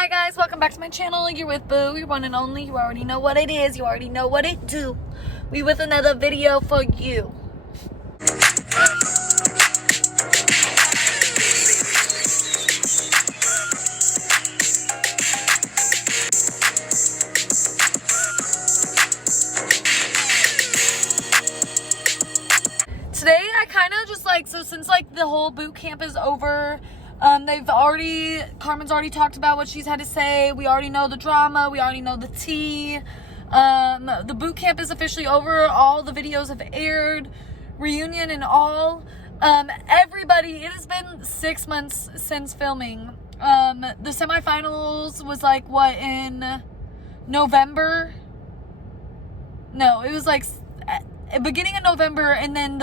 Hi guys, welcome back to my channel. You're with Boo, your one and only. You already know what it is. You already know what it do. We with another video for you. Today I kind of just since the whole boot camp is over, Carmen's already talked about what she's had to say. We already know the drama. We already know the tea. The boot camp is officially over. All the videos have aired, reunion and all. Everybody, it has been 6 months since filming. The semifinals was in November? No, it was beginning of November, and then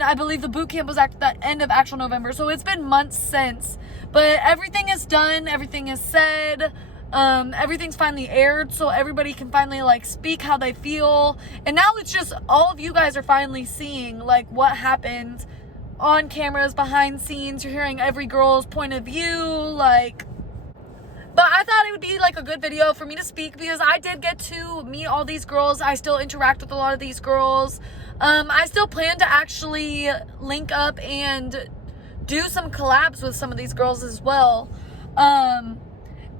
I believe the boot camp was at the end of actual November. So it's been months since, but everything is done, everything is said, everything's finally aired, so everybody can finally speak how they feel. And now it's just all of you guys are finally seeing what happened on cameras, behind scenes. You're hearing every girl's point of view, But I thought it would be a good video for me to speak, because I did get to meet all these girls. I still interact with a lot of these girls. I still plan to actually link up and do some collabs with some of these girls as well.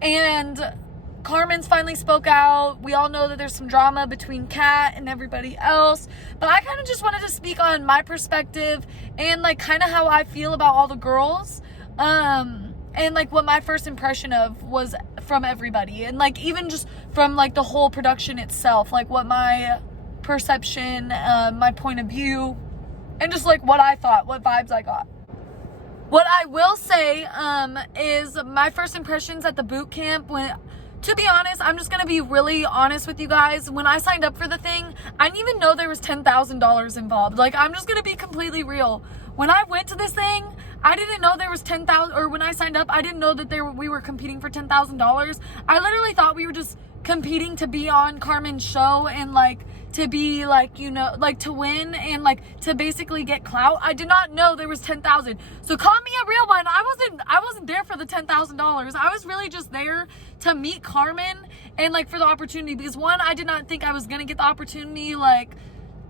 And Carmen's finally spoke out. We all know that there's some drama between Kat and everybody else, but I kind of just wanted to speak on my perspective and kind of how I feel about all the girls. And what my first impression of was from everybody, and even just from the whole production itself, what my perception, my point of view, and just what I thought, what vibes I got. What I will say is my first impressions at the boot camp, to be honest, I'm just gonna be really honest with you guys. When I signed up for the thing, I didn't even know there was $10,000 involved. I'm just gonna be completely real. When I went to this thing, I didn't know there was $10,000, or when I signed up, I didn't know that we were competing for $10,000. I literally thought we were just competing to be on Carmen's show and to be to win and to basically get clout. I did not know there was $10,000. So call me a real one. I wasn't there for the $10,000. I was really just there to meet Carmen and for the opportunity, because one, I did not think I was gonna get the opportunity.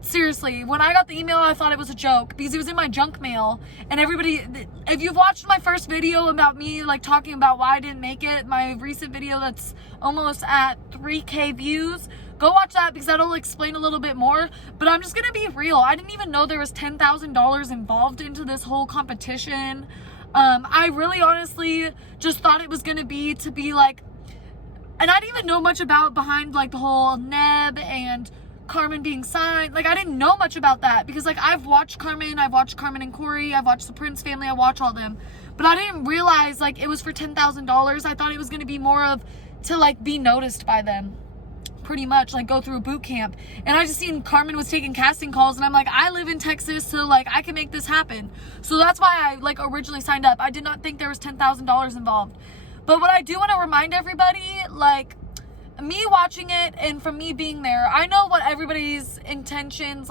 Seriously, when I got the email, I thought it was a joke, because it was in my junk mail. And everybody, if you've watched my first video about me talking about why I didn't make it, my recent video that's almost at 3K views, go watch that, because that'll explain a little bit more. But I'm just gonna be real, I didn't even know there was $10,000 involved into this whole competition. I really honestly just thought it was gonna be and I didn't even know much about behind the whole Neb and Carmen being signed. I didn't know much about that, because I've watched Carmen and Corey, I've watched the Prince family, I watch all them, but I didn't realize it was for $10,000. I thought it was going to be more of to be noticed by them, pretty much go through a boot camp. And I just seen Carmen was taking casting calls, and I'm I live in Texas, so I can make this happen. So that's why I originally signed up. I did not think there was $10,000 involved. But what I do want to remind everybody, me watching it and from me being there, I know what everybody's intentions,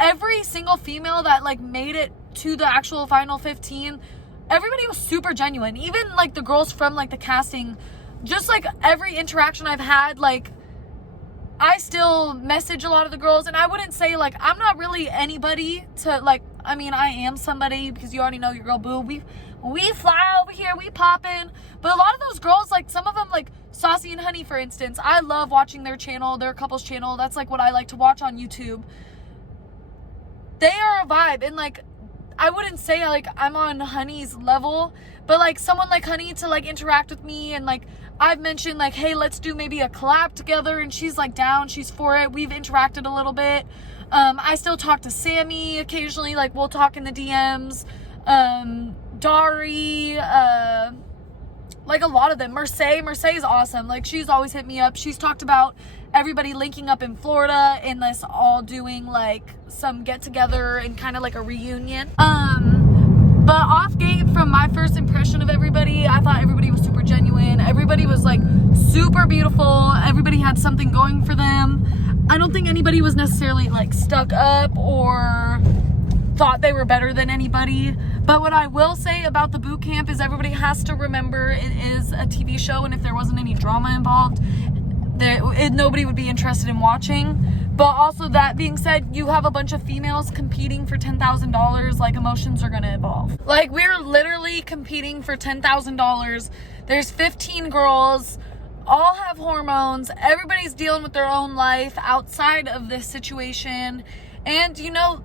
every single female that made it to the actual final 15, everybody was super genuine. Even the girls from the casting, just every interaction I've had, I still message a lot of the girls, and I wouldn't say I'm not really anybody to I mean, I am somebody, because you already know your girl Boo. We fly over here, we poppin'. But a lot of those girls, some of them, Saucy and Honey, for instance, I love watching their channel, their couples channel. That's what I like to watch on YouTube. They are a vibe, and I wouldn't say I'm on Honey's level, but someone like Honey to interact with me, and I've mentioned hey, let's do maybe a collab together, and she's down, she's for it. We've interacted a little bit. I still talk to Sammy occasionally, we'll talk in the DMs. Dari, a lot of them. Mercedes is awesome. She's always hit me up. She's talked about everybody linking up in Florida and us all doing some get together and kind of a reunion. But off gate, from my first impression of everybody, I thought everybody was super genuine. Everybody was super beautiful. Everybody had something going for them. I don't think anybody was necessarily stuck up or thought they were better than anybody. But what I will say about the boot camp is everybody has to remember it is a TV show, and if there wasn't any drama involved, nobody would be interested in watching. But also, that being said, you have a bunch of females competing for $10,000. Like, emotions are going to evolve. Like, we're literally competing for $10,000. There's 15 girls, all have hormones. Everybody's dealing with their own life outside of this situation. And, you know,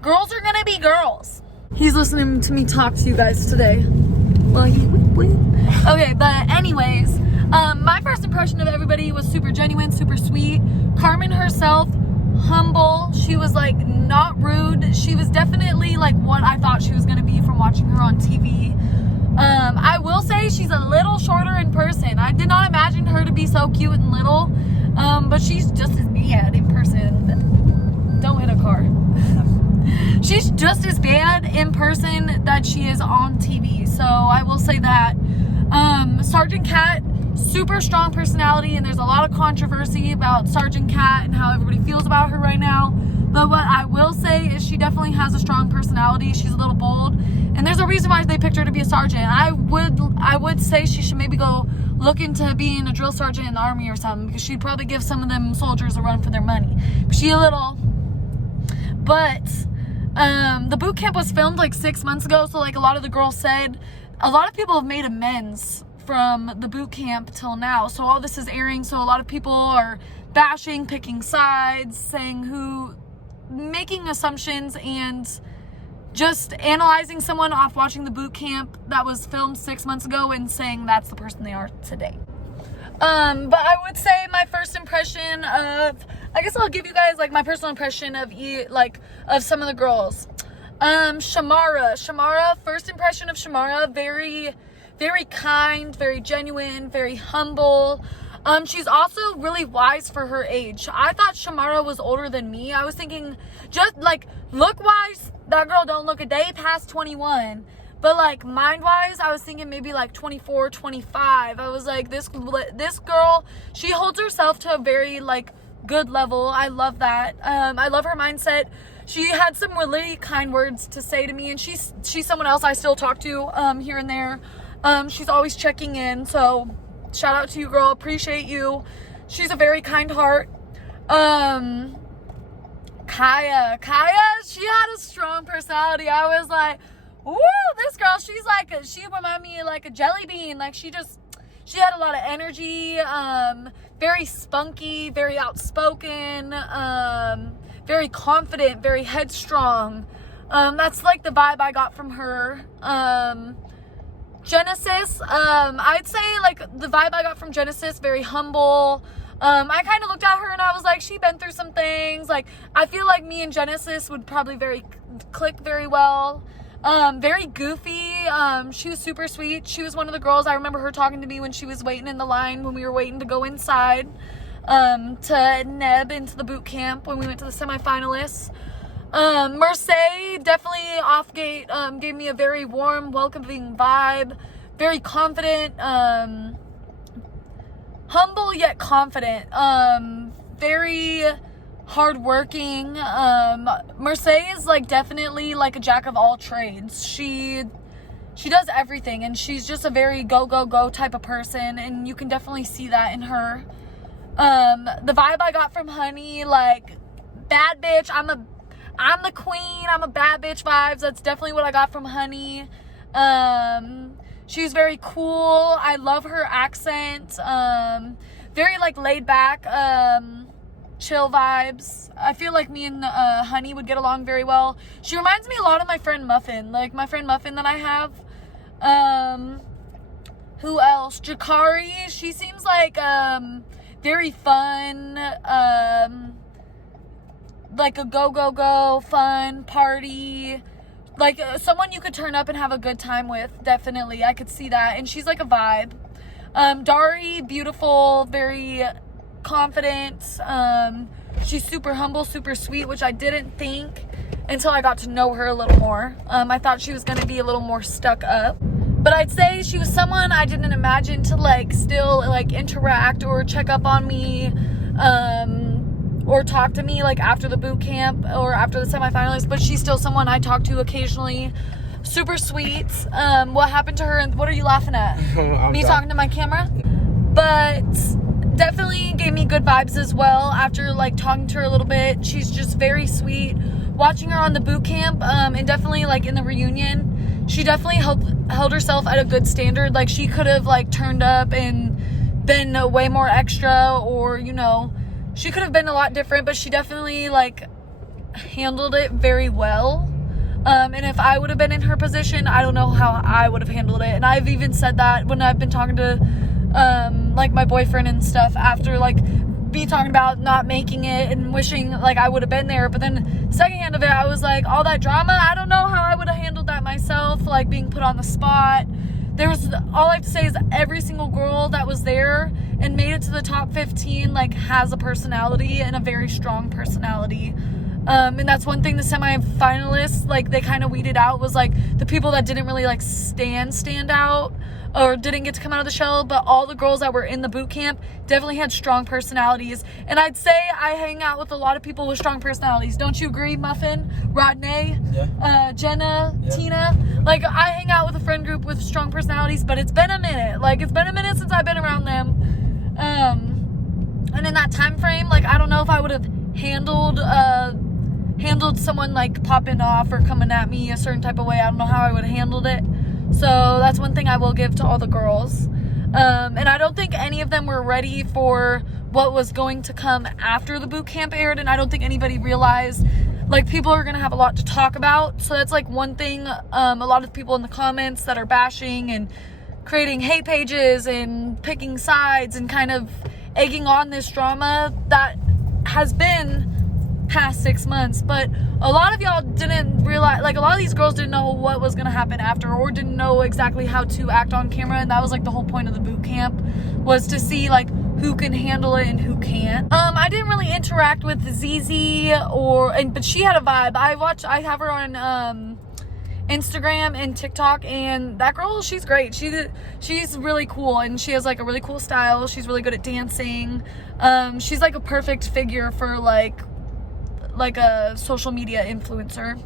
girls are going to be girls. He's listening to me talk to you guys today. Well, okay, but anyways, my first impression of everybody was super genuine, super sweet. Carmen herself, humble. She was like not rude. She was definitely like what I thought she was going to be from watching her on TV. I will say she's a little shorter in person. I did not imagine her to be so cute and little, but she's just as bad in person. Don't hit a car. She's just as bad in person that she is on TV. So I will say that. Sergeant Cat, super strong personality, and there's a lot of controversy about Sergeant Cat and how everybody feels about her right now. But what I will say is she definitely has a strong personality. She's a little bold, and there's a reason why they picked her to be a sergeant. I would say she should maybe go look into being a drill sergeant in the Army or something, because she'd probably give some of them soldiers a run for their money. She a little, but the boot camp was filmed like 6 months ago, so like a lot of the girls said, a lot of people have made amends from the boot camp till now. So all this is airing, so a lot of people are bashing, picking sides, making assumptions, and just analyzing someone off watching the boot camp that was filmed 6 months ago and saying that's the person they are today. But I would say my first impression of, I guess I'll give you guys like my personal impression of some of the girls. Shamara, first impression of Shamara, very, very kind, very genuine, very humble. She's also really wise for her age. I thought Shamara was older than me. I was thinking, just like look-wise, that girl don't look a day past 21. But like mind-wise, I was thinking maybe like 24, 25. I was like, this girl, she holds herself to a very like good level. I love that. I love her mindset. She had some really kind words to say to me, and she's someone else I still talk to here and there. She's always checking in, so shout out to you, girl. Appreciate you. She's a very kind heart. Kaya, she had a strong personality. I was like, woo, this girl, she reminded me of like a jelly bean. Like she had a lot of energy, very spunky, very outspoken, very confident, very headstrong. That's like the vibe I got from her. Genesis, I'd say like the vibe I got from Genesis, very humble. I kind of looked at her and I was like, she been through some things. Like, I feel like me and Genesis would probably click very well. Very goofy. She was super sweet. She was one of the girls. I remember her talking to me when she was waiting in the line when we were waiting to go inside, to Neb into the boot camp when we went to the semifinalists. Mercedes, definitely off gate, gave me a very warm, welcoming vibe. Very confident, humble yet confident, very hardworking. Mercedes is like definitely like a jack of all trades. She does everything, and she's just a very go type of person, and you can definitely see that in her. The vibe I got from Honey, like bad bitch, I'm the queen, I'm a bad bitch vibes. That's definitely what I got from Honey. She's very cool. I love her accent. Very like laid back, chill vibes. I feel like me and Honey would get along very well. She reminds me a lot of my friend Muffin, like my friend Muffin that I have. Who else? Jakari, she seems like very fun, like a go fun party, like someone you could turn up and have a good time with. Definitely, I could see that. And she's like a vibe. Dari, beautiful, very confident. She's super humble, super sweet, which I didn't think until I got to know her a little more. I thought she was going to be a little more stuck up, but I'd say she was someone I didn't imagine to like still like interact or check up on me, or talk to me like after the boot camp or after the semifinalists, but she's still someone I talk to occasionally. Super sweet. What happened to her, and what are you laughing at? Me talking to my camera? But definitely gave me good vibes as well after like talking to her a little bit. She's just very sweet. Watching her on the boot camp, and definitely like in the reunion, she definitely held herself at a good standard. Like she could have like turned up and been way more extra, or you know, she could have been a lot different, but she definitely like handled it very well. And if I would have been in her position, I don't know how I would have handled it. And I've even said that when I've been talking to like my boyfriend and stuff after like me talking about not making it and wishing like I would have been there. But then second hand of it, I was like, all that drama, I don't know how I would have handled that myself, like being put on the spot. All I have to say is every single girl that was there and made it to the top 15 like has a personality, and a very strong personality. And that's one thing the semi-finalists, like, they kind of weeded out, was like the people that didn't really like stand out or didn't get to come out of the shell. But all the girls that were in the boot camp definitely had strong personalities, and I'd say I hang out with a lot of people with strong personalities. Don't you agree, Muffin, Rodney, Jenna, Tina? Like, I hang out with a friend group with strong personalities, but it's been a minute. Like, it's been a minute since I've been around them. And in that time frame, like, I don't know if I would have handled someone like popping off or coming at me a certain type of way. I don't know how I would have handled it. So that's one thing I will give to all the girls. And I don't think any of them were ready for what was going to come after the boot camp aired, and I don't think anybody realized like people are going to have a lot to talk about. So that's like one thing. A lot of people in the comments that are bashing and creating hate pages and picking sides and kind of egging on this drama that has been past 6 months. But a lot of y'all didn't realize, like, a lot of these girls didn't know what was going to happen after, or didn't know exactly how to act on camera. And that was like the whole point of the boot camp, was to see like who can handle it and who can't. I didn't really interact with ZZ but she had a vibe. I have her on Instagram and TikTok, and that girl, she's great. She's really cool, and she has like a really cool style. She's really good at dancing. She's like a perfect figure for like a social media influencer.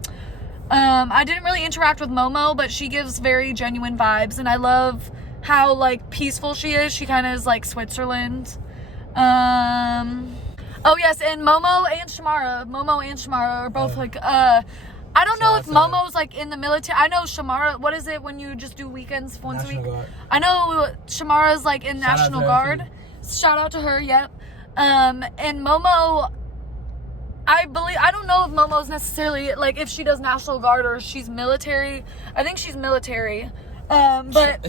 I didn't really interact with Momo, but she gives very genuine vibes, and I love how like peaceful she is. She kind of is like Switzerland. Oh yes, and Momo and Shamara are both like I don't know if Momo's like in the military. I know Shamara, what is it when you just do weekends once a week? Guard. I know Shamara's like in National Guard. Shout out to her, yep. And Momo, I don't know if Momo's necessarily, like, if she does National Guard or if she's military. I think she's military. But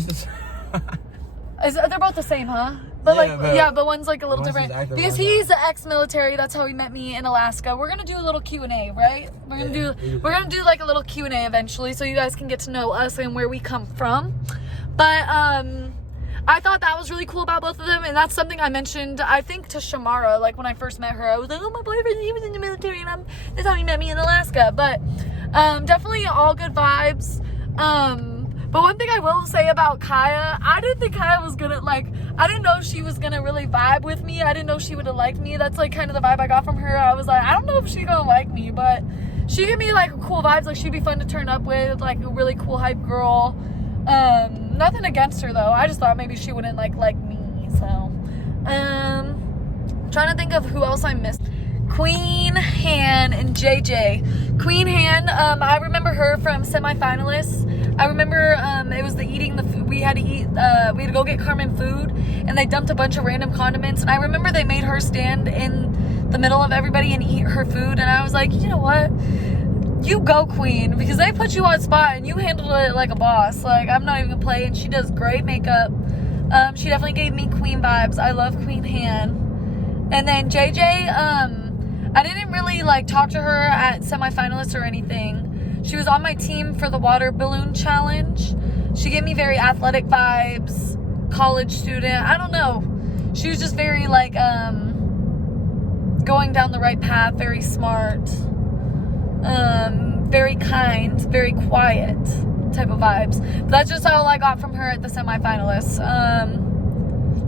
they're both the same, huh? But but one's like a little different because he's ex-military. That's how he met me in Alaska. We're gonna do a little Q&A, right? We're gonna do like a little Q&A eventually, so you guys can get to know us and where we come from. But I thought that was really cool about both of them, and that's something I mentioned, I think, to Shamara. Like, when I first met her, I was like, oh, my boyfriend, he was in the military, and that's how he met me in Alaska. But definitely all good vibes. But one thing I will say about Kaya, I didn't think Kaya was gonna, like, I didn't know she was gonna really vibe with me. I didn't know she would have liked me. That's, like, kind of the vibe I got from her. I was like, I don't know if she's gonna like me, but she gave me, like, cool vibes. Like, she'd be fun to turn up with, like, a really cool hype girl. Nothing against her, though. I just thought maybe she wouldn't, like me, so. Trying to think of who else I missed. Queen, Han, and JJ. Queen Han, I remember her from semifinalists. I remember it was the food. We had to go get Carmen food, and they dumped a bunch of random condiments, and I remember they made her stand in the middle of everybody and eat her food, and I was like, you know what? You go, Queen, because they put you on spot, and you handled it like a boss. Like, I'm not even gonna play, and she does great makeup. She definitely gave me Queen vibes. I love Queen Han. And then JJ, I didn't really, like, talk to her at semifinalists or anything. She was on my team for the water balloon challenge. She gave me very athletic vibes, college student. I don't know. She was just very, like, going down the right path, very smart, very kind, very quiet type of vibes. But that's just all I got from her at the semifinalists.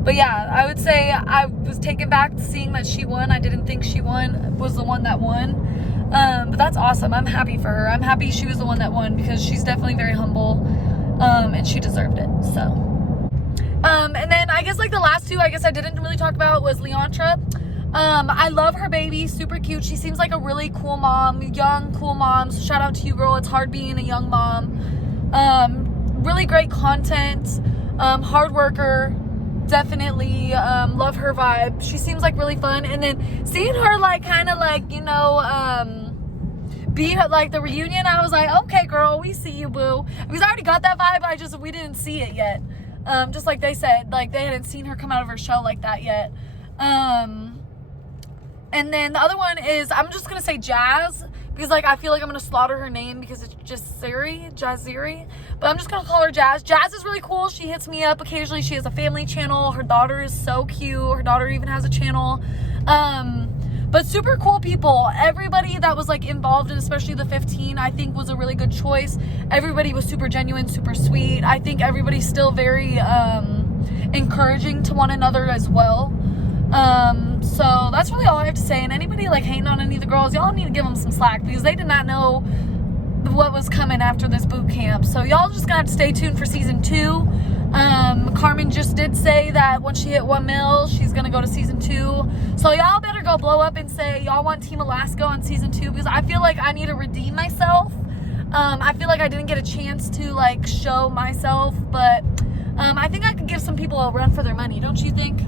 But yeah, I would say I was taken back seeing that she won. I didn't think she was the one that won. But that's awesome. I'm happy for her. I'm happy she was the one that won because she's definitely very humble. And she deserved it. So. And then I guess like the last two I guess I didn't really talk about was Leontra. I love her baby, super cute. She seems like a really cool mom, young, cool mom. So shout out to you, girl. It's hard being a young mom. Really great content, hard worker, definitely, love her vibe. She seems like really fun. And then seeing her like kind of like, you know, be like the reunion, I was like, okay, girl, we see you, boo. Because I already got that vibe, we didn't see it yet. Just like they said, like they hadn't seen her come out of her shell like that yet. And then the other one is, I'm just gonna say Jazz, because like I feel like I'm gonna slaughter her name because it's just Jazziri, but I'm just gonna call her Jazz. Jazz is really cool. She hits me up occasionally. She has a family channel. Her daughter is so cute. Her daughter even has a channel. But super cool people. Everybody that was like involved in, especially the 15, I think was a really good choice. Everybody was super genuine, super sweet. I think everybody's still very encouraging to one another as well. So that's really all I have to say. And anybody like hating on any of the girls, y'all need to give them some slack because they did not know what was coming after this boot camp. So y'all just gonna have to stay tuned for season 2. Carmen just did say that once she hit 1 mil, she's gonna go to season 2. So y'all better go blow up and say y'all want Team Alaska on season 2 because I feel like I need to redeem myself. I feel like I didn't get a chance to like show myself, but I think I could give some people a run for their money. Don't you think?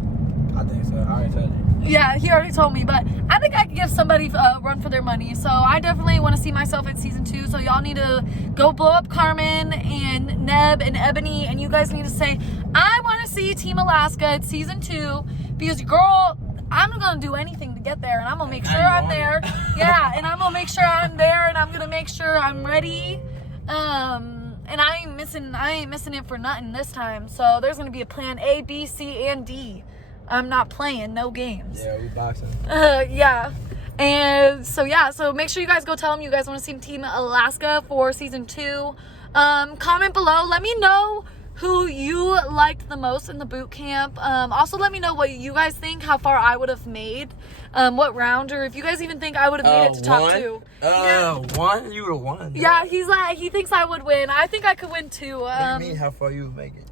I think so. I already told you. Yeah, he already told me, but I think I could give somebody a run for their money. So I definitely want to see myself at season 2. So y'all need to go blow up Carmen and Neb and Ebony, and you guys need to say, I want to see Team Alaska at season 2 because, girl, I'm gonna do anything to get there, and I'm gonna make sure I'm there. Yeah, and I'm gonna make sure I'm there, and I'm gonna make sure I'm ready. And I ain't missing it for nothing this time. So there's gonna be a plan A, B, C, and D. I'm not playing no games. Yeah, we boxing. Yeah. And so yeah, so make sure you guys go tell them you guys want to see Team Alaska for season 2. Comment below. Let me know who you liked the most in the boot camp. Also let me know what you guys think, how far I would have made, what round, or if you guys even think I would have made it to top 2. Yeah. 1? You would have won. Yeah, he thinks I would win. I think I could win too. What do you mean how far you would make it?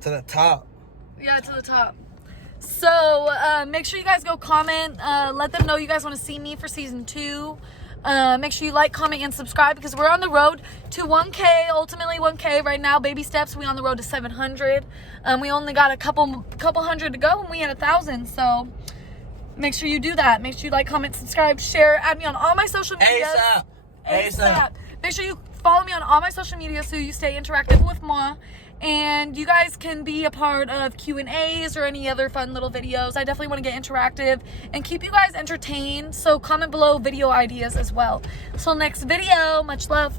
To the top. Yeah, to the top. So make sure you guys go comment. Let them know you guys want to see me for season 2. Make sure you like, comment, and subscribe because we're on the road to 1K, ultimately 1K right now. Baby steps. We on the road to 700. We only got a couple hundred to go, and we had 1,000. So make sure you do that. Make sure you like, comment, subscribe, share, add me on all my social media. ASAP. Make sure you follow me on all my social media so you stay interactive with moi. And you guys can be a part of Q&As or any other fun little videos. I definitely want to get interactive and keep you guys entertained. So comment below video ideas as well. So next video, much love.